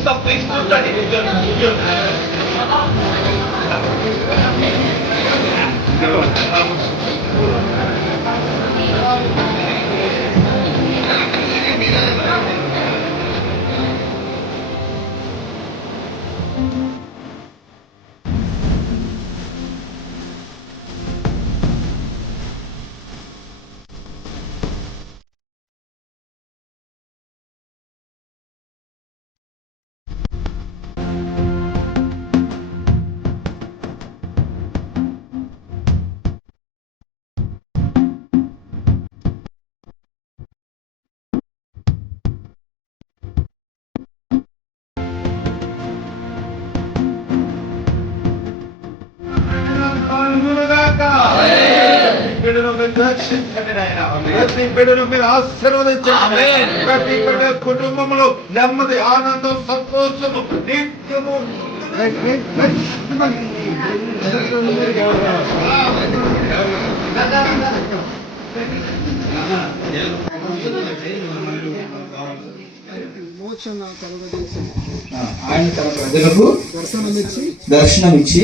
Stop, please, don't touch బిడ్డను మీరు ఆశీర్వదించండి. ప్రతి బిడ్డ కుటుంబంలో నెమ్మది, ఆనందం, సంతోషము నిత్యము ఆయన తన ప్రజలకు దర్శనమిచ్చి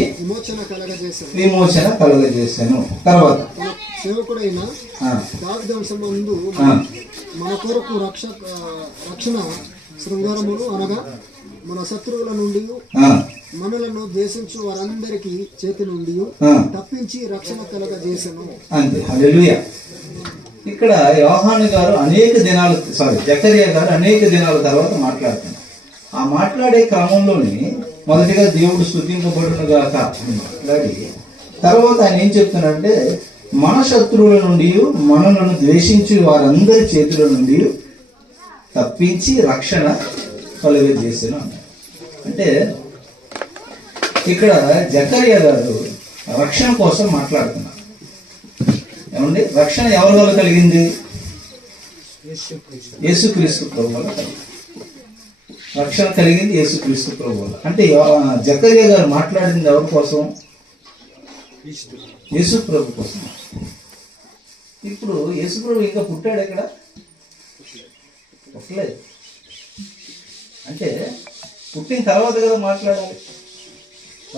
విమోచన కలుగజేశాను. తర్వాత సేవకుడైన దావీదు మన కొరకు రక్షణ శృంగారములు అనగా మన శత్రువుల నుండి మనలను ద్వేషించు వారందరికీ చేతి నుండి తప్పించి రక్షణ కలుగజేశాను. అంతే. హల్లెలూయా. ఇక్కడ యోహాను గారు జకరియా గారు అనేక దినాల తర్వాత మాట్లాడుతున్నారు. ఆ మాట్లాడే క్రమంలోనే మొదటిగా దేవుడు స్తుతింపబడును గాక మాట్లాడి తర్వాత ఆయన ఏం చెప్తున్నారంటే మన శత్రువుల నుండి మనలను ద్వేషించి వారందరి చేతుల నుండి తప్పించి రక్షణ కలుగజేసాను అన్నారు. అంటే ఇక్కడ జకరియా గారు రక్షణ కోసం మాట్లాడుతున్నారు. ఏమండి, రక్షణ ఎవరి వల్ల కలిగింది? యేసుక్రీస్తు ప్రభు వల్ల కలిగింది. రక్షణ కలిగింది యేసుక్రీస్తు ప్రభు వల్ల. అంటే జకరియా గారు మాట్లాడింది ఎవరి కోసం? యేసు ప్రభు కోసం. ఇప్పుడు యేసు ప్రభు ఇంకా పుట్టాడు ఎక్కడ? పుట్టలేదు. అంటే పుట్టిన తర్వాత కదా మాట్లాడాలి.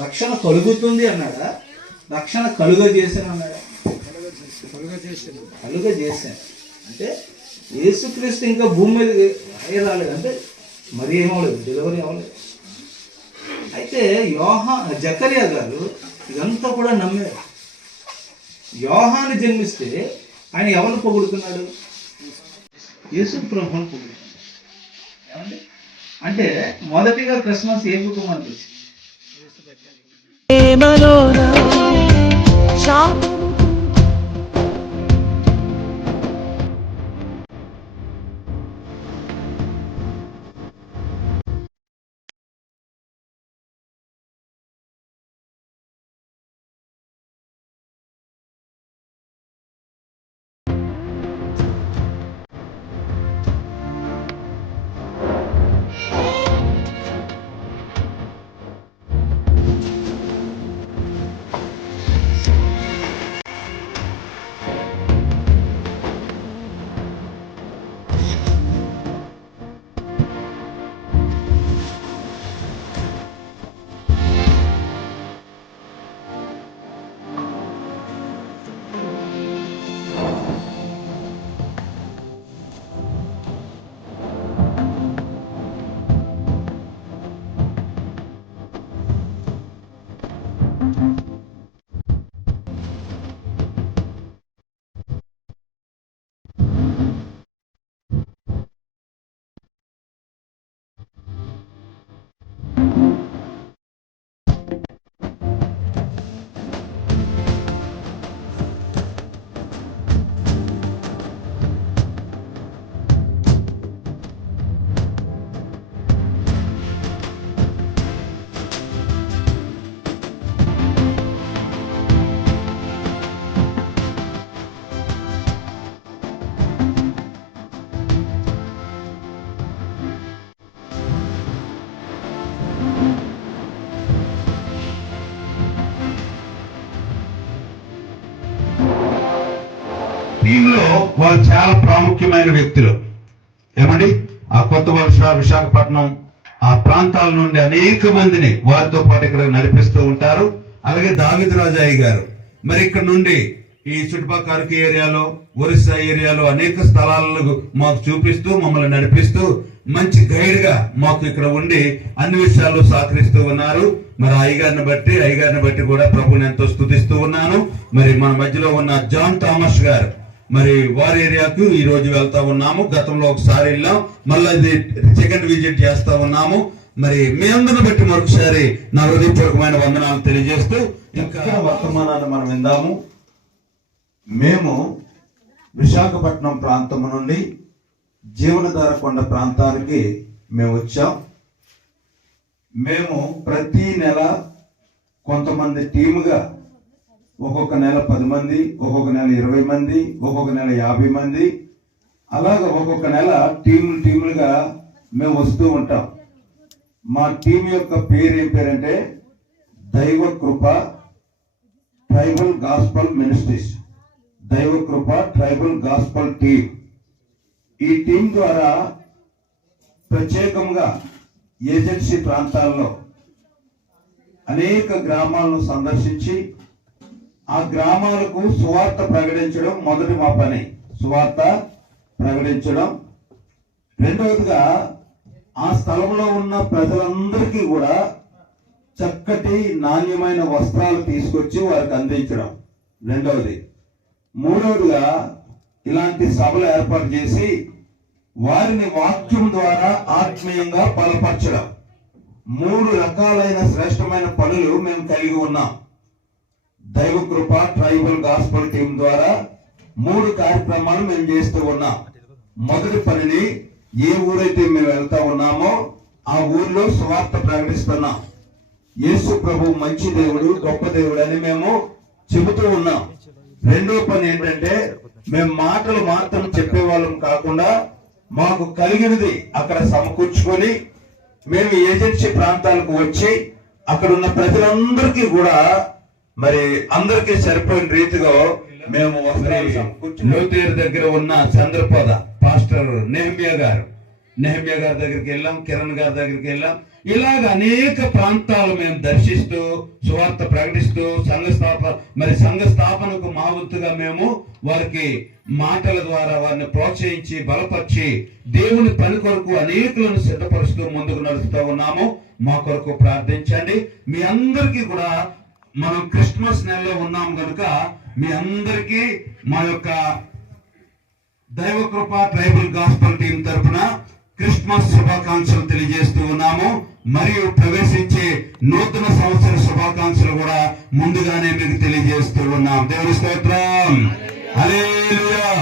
రక్షణ కలుగుతుంది అన్నాడా? రక్షణ కలుగజేసాను అన్నాడా? కలుగజేశాను. అంటే యేసుక్రీస్తు ఇంకా భూమి మీద రాలేదు. అంటే మరి ఏమవలేదు, డెలివరీ అవ్వలేదు. అయితే జకరియా గారు ఇదంతా కూడా నమ్మారు. యోహాను జన్మిస్తే ఆయన ఎవరిని పొగుడుతున్నాడు? యేసు ప్రభువుని పొగుడుతున్నాడు. ఏమండి, అంటే మొదటిగా క్రిస్మస్ ఏ కుటుంబానికి వచ్చింది? వాళ్ళు చాలా ప్రాముఖ్యమైన వ్యక్తులు. ఏమండి, ఆ కొత్త వలస, విశాఖపట్నం ఆ ప్రాంతాల నుండి అనేక మందిని వారితో పాటు ఇక్కడ నడిపిస్తూ ఉంటారు. అలాగే దావిద్ రాజాయి గారు మరి ఇక్కడ నుండి ఈ చుట్టుపక్కల అరకు ఏరియాలో, ఒరిస్సా ఏరియాలో అనేక స్థలాలను మాకు చూపిస్తూ మమ్మల్ని నడిపిస్తూ మంచి గైడ్ గా మాకు ఇక్కడ ఉండి అన్ని విషయాల్లో సహకరిస్తూ ఉన్నారు. మరి అయ్యగారిని బట్టి కూడా ప్రభుని ఎంతో స్తుతిస్తూ ఉన్నాను. మరి మన మధ్యలో ఉన్న జాన్ థామస్ గారు, మరి వారి ఏరియాకు ఈ రోజు వెళ్తా ఉన్నాము. గతంలో ఒకసారి వెళ్ళాం, మళ్ళీ ఇది సెకండ్ విజిట్ చేస్తా ఉన్నాము. మరి మీ అందరిని బట్టి మరొకసారి నా హృదయపూర్వకమైన వందనాలు తెలియజేస్తూ ఇంకా వర్తమానాన్ని మనం విందాము. మేము విశాఖపట్నం ప్రాంతం నుండి జీవనధార కొండ ప్రాంతానికి మేము వచ్చాం. మేము ప్రతి నెల కొంతమంది టీముగా, ఒక్కొక్క నెల 10 మంది, ఒక్కొక్క నెల 20 మంది, ఒక్కొక్క నెల 50 మంది, అలాగా ఒక్కొక్క నెల టీములుగా మేము వస్తూ ఉంటాం. మా టీం యొక్క పేరు ఏం పేరంటే దైవ కృప ట్రైబల్ గాస్పల్ మినిస్ట్రీస్. దైవ కృప ట్రైబల్ గాస్పల్ టీం. ఈ టీం ద్వారా ప్రత్యేకంగా ఏజెన్సీ ప్రాంతాల్లో అనేక గ్రామాలను సందర్శించి ఆ గ్రామాలకు సువార్త ప్రకటించడం మొదటి మా పని. సువార్త ప్రకటించడం. రెండవదిగా ఆ స్థలంలో ఉన్న ప్రజలందరికీ కూడా చక్కటి నాణ్యమైన వస్త్రాలు తీసుకొచ్చి వారికి అందించడం రెండవది. మూడవదిగా ఇలాంటి సభలు ఏర్పాటు చేసి వారిని వాక్యం ద్వారా ఆత్మీయంగా బలపరచడం. 3 రకాలైన శ్రేష్టమైన పనులు మేము కలిగి ఉన్నాం. దైవ కృప ట్రైబల్ గాస్పల్ టీం ద్వారా 3 కార్యక్రమాలు మేము చేస్తూ ఉన్నాం. మొదటి పనిని, ఏ ఊరైతే మేము వెళ్తా ఉన్నామో ఆ ఊర్లో సువార్త ప్రకటిస్తున్నాం. యేసు ప్రభు మంచి దేవుడు, గొప్ప దేవుడు అని మేము చెబుతూ ఉన్నాం. రెండో పని ఏంటంటే, మేము మాటలు మాత్రం చెప్పేవాళ్ళం కాకుండా మాకు కలిగినది అక్కడ సమకూర్చుకొని మేము ఏజెన్సీ ప్రాంతాలకు వచ్చి అక్కడ ఉన్న ప్రజలందరికీ కూడా మరి అందరికీ సరిపోయిన రీతిగా మేము లోతేరు దగ్గర ఉన్న చంద్రపద పాస్టర్ నెహమ్యా గారి దగ్గరికి వెళ్ళాం, కిరణ్ గారి దగ్గరికి వెళ్ళాం. ఇలాగ అనేక ప్రాంతాలు మేము దర్శిస్తూ సువార్త ప్రకటిస్తూ సంఘ స్థాపనకు మా వంతుగా మేము వారికి మాటల ద్వారా వారిని ప్రోత్సహించి బలపరిచి దేవుని పని కొరకు అనేకులను సిద్ధపరుస్తూ ముందుకు నడుస్తూ ఉన్నాము. మా కొరకు ప్రార్థించండి. మీ అందరికీ కూడా మనం క్రిస్మస్ నెలలో ఉన్నాం కనుక మీ అందరికీ మా యొక్క దైవ కృప ట్రైబల్ గాస్పల్ టీం తరఫున క్రిస్మస్ శుభాకాంక్షలు తెలియజేస్తూ ఉన్నాము. మరియు ప్రవేశించే నూతన సంవత్సర శుభాకాంక్షలు కూడా ముందుగానే మీకు తెలియజేస్తూ ఉన్నాం. దేవుని స్తోత్రం. హల్లెలూయా.